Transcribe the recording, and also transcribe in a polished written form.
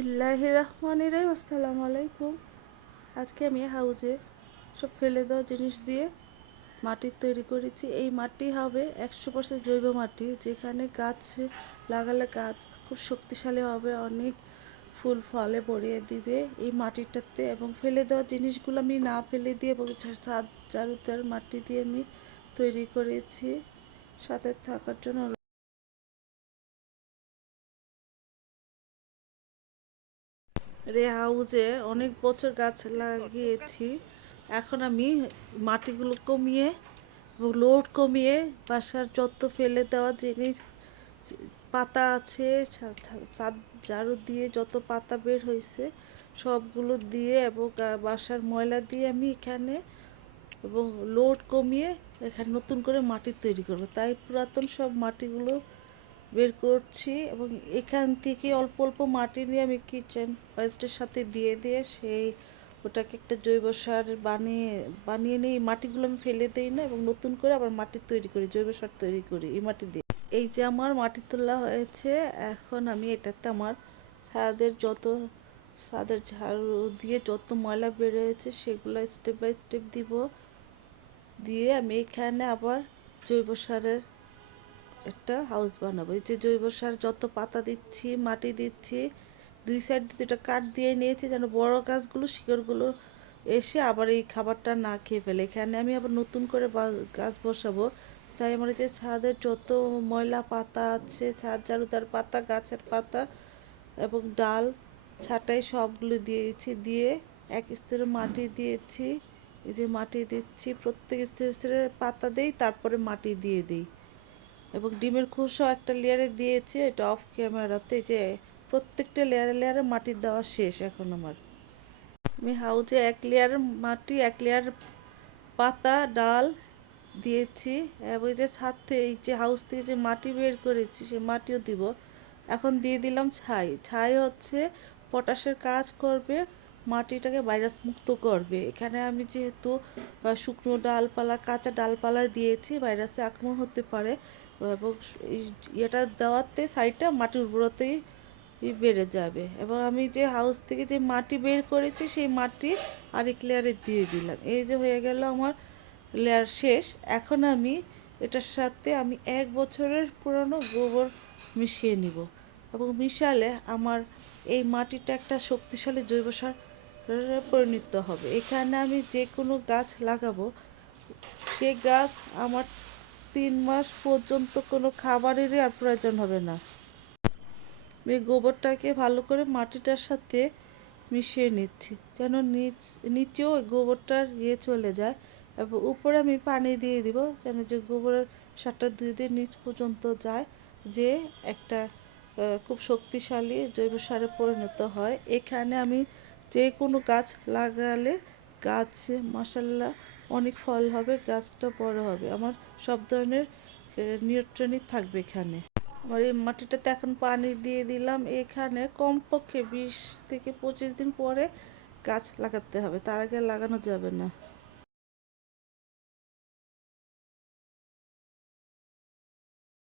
বিসমিল্লাহির রহমানির রহিম। আসসালামু আলাইকুম। আজকে আমি হাউজে সব ফেলে দেওয়া জিনিস দিয়ে মাটির তৈরি করেছি। এই মাটি হবে 100% জৈব মাটি, যেখানে গাছ লাগালে গাছ খুব শক্তিশালী হবে, অনেক ফুল ফলে ভরিয়ে দিবে এই মাটিটাতে। এবং ফেলে দেওয়া জিনিসগুলো আমি না ফেলে দিয়ে এবং ছাদ ঝাড়ুদার মাটি দিয়ে আমি তৈরি করেছি। সাথে থাকার জন্য হাউজে অনেক বছর গাছ লাগিয়েছি। এখন আমি মাটিগুলো কমিয়ে লোড কমিয়ে বাসার যত ফেলে দেওয়া জিনিস পাতা আছে, ছাদ ঝাড়ু দিয়ে যত পাতা বের হয়েছে সবগুলো দিয়ে এবং বাসার ময়লা দিয়ে আমি এখানে এবং লোড কমিয়ে এখানে নতুন করে মাটি তৈরি করব। তাই পুরাতন সব মাটিগুলো বের করছি এবং এখান থেকে অল্প অল্প মাটি নিয়ে আমি কিচেন ওয়েস্টের সাথে দিয়ে দিয়ে ওটাকে একটা জৈব সার বানিয়ে নিই। এই মাটিগুলো আমি ফেলে দিই না এবং নতুন করে আবার মাটি তৈরি করি, জৈব সার তৈরি করি এই মাটি দিয়ে। এই যে আমার মাটি তোলা হয়েছে, এখন আমি এটাতে আমার ছাদের ঝাড়ু দিয়ে যত ময়লা বের হয়েছে সেগুলো স্টেপ বাই স্টেপ দিয়ে আমি এখানে আবার জৈব সারের একটা হাউস বানাবো। এই যে জৈব সার যত পাতা দিচ্ছি, মাটি দিচ্ছি, দুই সাইড দিয়ে এটা কাট দিয়ে নিয়েছি যেন বড় গাছগুলো শিকড়গুলো এসে আবার এই খাবারটা না খেয়ে ফেলে। এখানে আমি আবার নতুন করে গাছ বসাবো। তাই আমার যে ছাদের যত ময়লা পাতা আছে, ছাদ ঝাড়ুদার পাতা, গাছের পাতা এবং ডাল ছাঁটাই সবগুলো দিয়েছি। দিয়ে এক স্তরে মাটি দিয়েছি। এই যে মাটি দিচ্ছি, প্রত্যেক স্তরে স্তরে পাতা দেই, তারপরে মাটি দিয়ে দিই। এবং ডিমের খোসাও একটা লেয়ারে দিয়েছি, এটা অফ ক্যামেরাতে। যে প্রত্যেকটা লেয়ারে লেয়ারে মাটি দেওয়া শেষ এখন আমার। আমি হাউজে এক লেয়ার মাটি, এক লেয়ার পাতা, ডাল দিয়েছি এবং এই যে ছাদ থেকে এই যে হাউস থেকে যে মাটি বের করেছি সে মাটিও দিব। এখন দিয়ে দিলাম ছাই হচ্ছে পটাশের কাজ করবে, মাটিটাকে ভাইরাস মুক্ত করবে। এখানে আমি যেহেতু শুকনো ডালপালা, কাঁচা ডালপালা দিয়েছি, ভাইরাসে আক্রমণ হতে পারে এবং এটা দেওয়াতে সাইডটা মাটির উর্বরতাই বেড়ে যাবে। এবং আমি যে হাউস থেকে যে মাটি বের করেছি সেই মাটি আরেক লেয়ারে দিয়ে দিলাম। এই যে হয়ে গেল আমার লেয়ার শেষ। এখন আমি এটার সাথে আমি 1 বছরের পুরনো গোবর মিশিয়ে নিব এবং মিশালে আমার এই মাটিটা একটা শক্তিশালী জৈব সার পরিণত হবে। এখানে আমি যে কোনো গাছ লাগাবো, সে গাছ আমার 3 মাস পর্যন্ত কোনো খাবারেরই আর প্রয়োজন হবে না। আমি গোবরটাকে ভালো করে মাটিটার সাথে মিশিয়ে নিচ্ছি যেন নিচেও গোবরটার চলে যায় এবং উপরে আমি পানি দিয়ে দিব যেন যে গোবরের সারটা ধুয়ে দিয়ে নিচ পর্যন্ত যায়, যে একটা খুব শক্তিশালী জৈব সারে পরিণত হয়। এখানে আমি যে কোনো গাছ লাগালে গাছে মাশাআল্লাহ অনেক ফল হবে, গাছটা বড় হবে। আমার সব ধরনের নিউট্রিয়েন্টই থাকবে এখানে। আমার এই মাটিটাতে এখন পানি দিয়ে দিলাম। এখানে কমপক্ষে 20 থেকে 25 দিন পরে গাছ লাগাতে হবে, তার আগে লাগানো যাবে না।